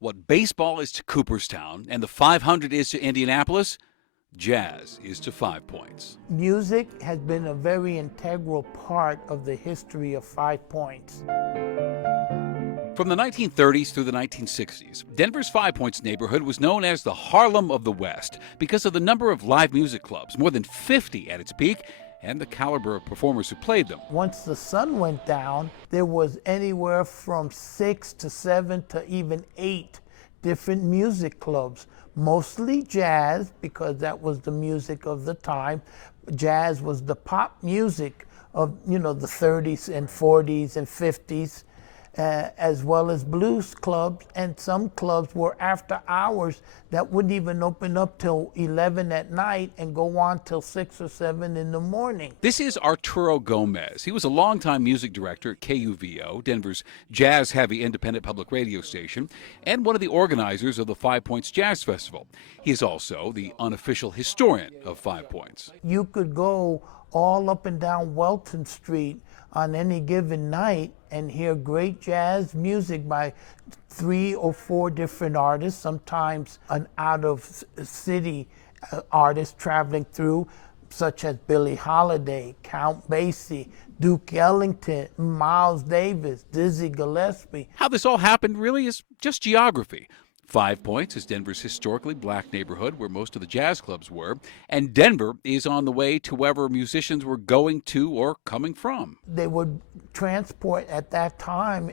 What baseball is to Cooperstown and the 500 is to Indianapolis, jazz is to 5 Points. Music has been a very integral part of the history of 5 Points. From the 1930s through the 1960s, Denver's 5 Points neighborhood was known as the Harlem of the West because of the number of live music clubs, more than 50 at its peak, and the caliber of performers who played them. Once the sun went down, there was anywhere from 6 to 7 to even 8 different music clubs, mostly jazz because that was the music of the time. Jazz was the pop music of, the 30s and 40s and 50s. As well as blues clubs, and some clubs were after hours that wouldn't even open up till 11 at night and go on till 6 or 7 in the morning. This is Arturo Gomez. He was a longtime music director at KUVO, Denver's jazz-heavy independent public radio station, and one of the organizers of the 5 Points Jazz Festival. He is also the unofficial historian of 5 Points. You could go all up and down Welton Street on any given night and hear great jazz music by 3 or 4 different artists, sometimes an out-of-city artist traveling through, such as Billie Holiday, Count Basie, Duke Ellington, Miles Davis, Dizzy Gillespie. How this all happened really is just geography. 5 Points is Denver's historically black neighborhood where most of the jazz clubs were, and Denver is on the way to wherever musicians were going to or coming from. They would transport at that time,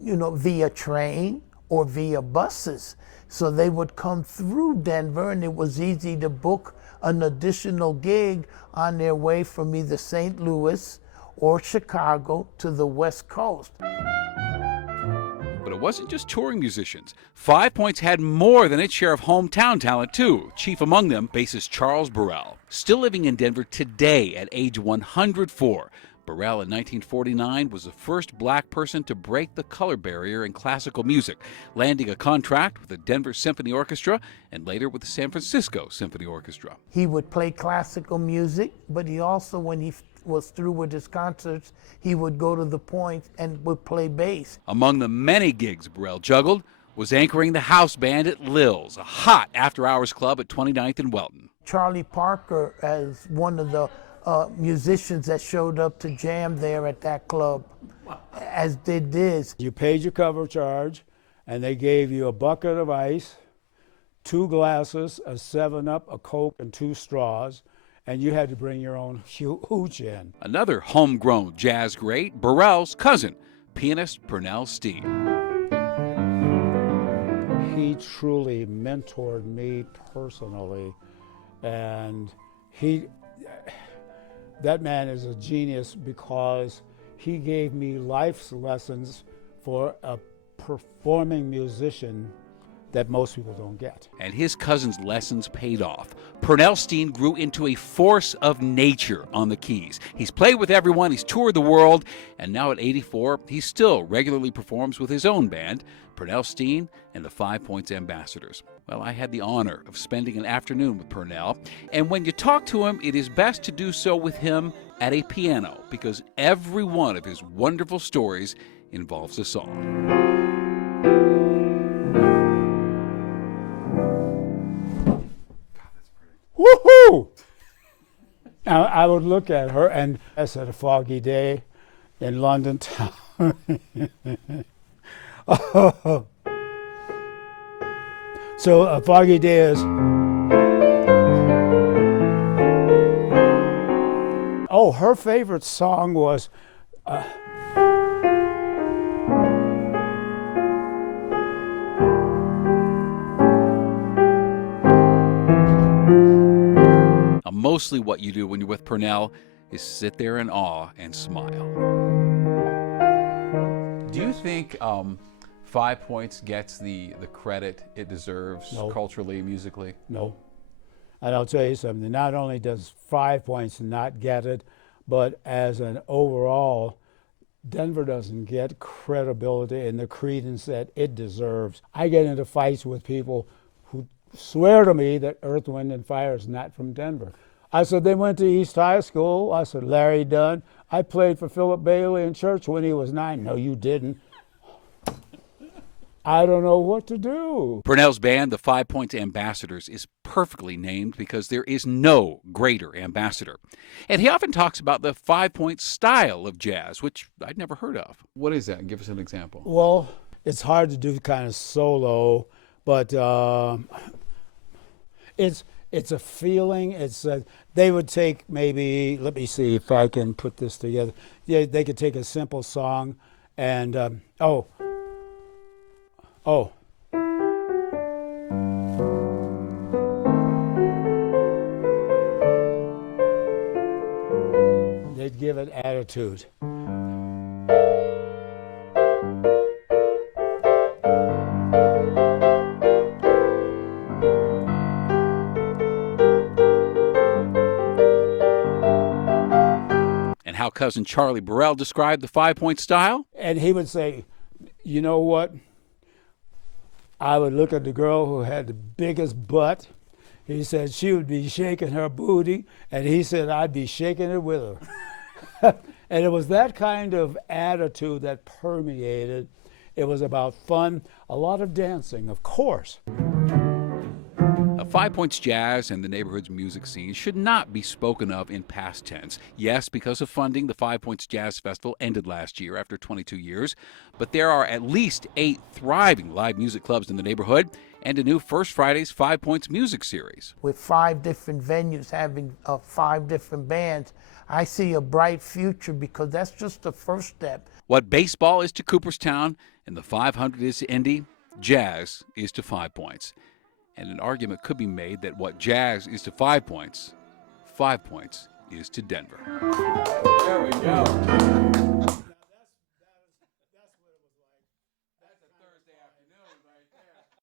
via train or via buses. So they would come through Denver, and it was easy to book an additional gig on their way from either St. Louis or Chicago to the West Coast. But it wasn't just touring musicians. 5 Points had more than its share of hometown talent, too. Chief among them, bassist Charles Burrell. Still living in Denver today at age 104. Burrell in 1949 was the first black person to break the color barrier in classical music, landing a contract with the Denver Symphony Orchestra and later with the San Francisco Symphony Orchestra. He would play classical music, but he also, when he was through with his concerts, he would go to the Points and would play bass. Among the many gigs Burrell juggled was anchoring the house band at Lil's, a hot after-hours club at 29th and Welton. Charlie Parker, as one of the musicians that showed up to jam there at that club, as did Diz. You paid your cover charge, and they gave you a bucket of ice, 2 glasses, a 7-Up, a Coke, and 2 straws, and you had to bring your own hooch in. Another homegrown jazz great, Burrell's cousin, pianist Pernell Steen. He truly mentored me personally, and that man is a genius because he gave me life's lessons for a performing musician that most people don't get. And his cousin's lessons paid off. Pernell Steen grew into a force of nature on the keys. He's played with everyone, he's toured the world, and now at 84, he still regularly performs with his own band, Pernell Steen and the 5 Points Ambassadors. Well, I had the honor of spending an afternoon with Pernell, and when you talk to him, it is best to do so with him at a piano, because every one of his wonderful stories involves a song. Woohoo! Now, I would look at her, and I said, a foggy day in London town. Oh. So a foggy day is, her favorite song was, Mostly what you do when you're with Pernell is sit there in awe and smile. Do you think 5 Points gets the credit it deserves No. culturally, musically? No. And I'll tell you something, not only does 5 Points not get it, but as an overall, Denver doesn't get credibility and the credence that it deserves. I get into fights with people who swear to me that Earth, Wind, and Fire is not from Denver. I said, they went to East High School. I said, Larry Dunn. I played for Philip Bailey in church when he was 9. No, you didn't. I don't know what to do. Purnell's band, the 5 Points Ambassadors, is perfectly named because there is no greater ambassador. And he often talks about the 5 Point style of jazz, which I'd never heard of. What is that? Give us an example. Well, it's hard to do kind of solo, but it's a feeling. They would take maybe, let me see if I can put this together. Yeah, they could take a simple song and they'd give it attitude. And how cousin Charlie Burrell described the 5 Point style? And he would say, you know what? I would look at the girl who had the biggest butt. He said she would be shaking her booty, and he said I'd be shaking it with her. And it was that kind of attitude that permeated. It was about fun, a lot of dancing, of course. 5 Points jazz and the neighborhood's music scene should not be spoken of in past tense. Yes, because of funding, the 5 Points Jazz Festival ended last year after 22 years. But there are at least 8 thriving live music clubs in the neighborhood and a new First Friday's 5 Points music series. With 5 different venues having 5 different bands, I see a bright future because that's just the first step. What baseball is to Cooperstown and the 500 is to Indy, jazz is to 5 Points. And an argument could be made that what jazz is to 5 Points, 5 Points is to Denver. There we go.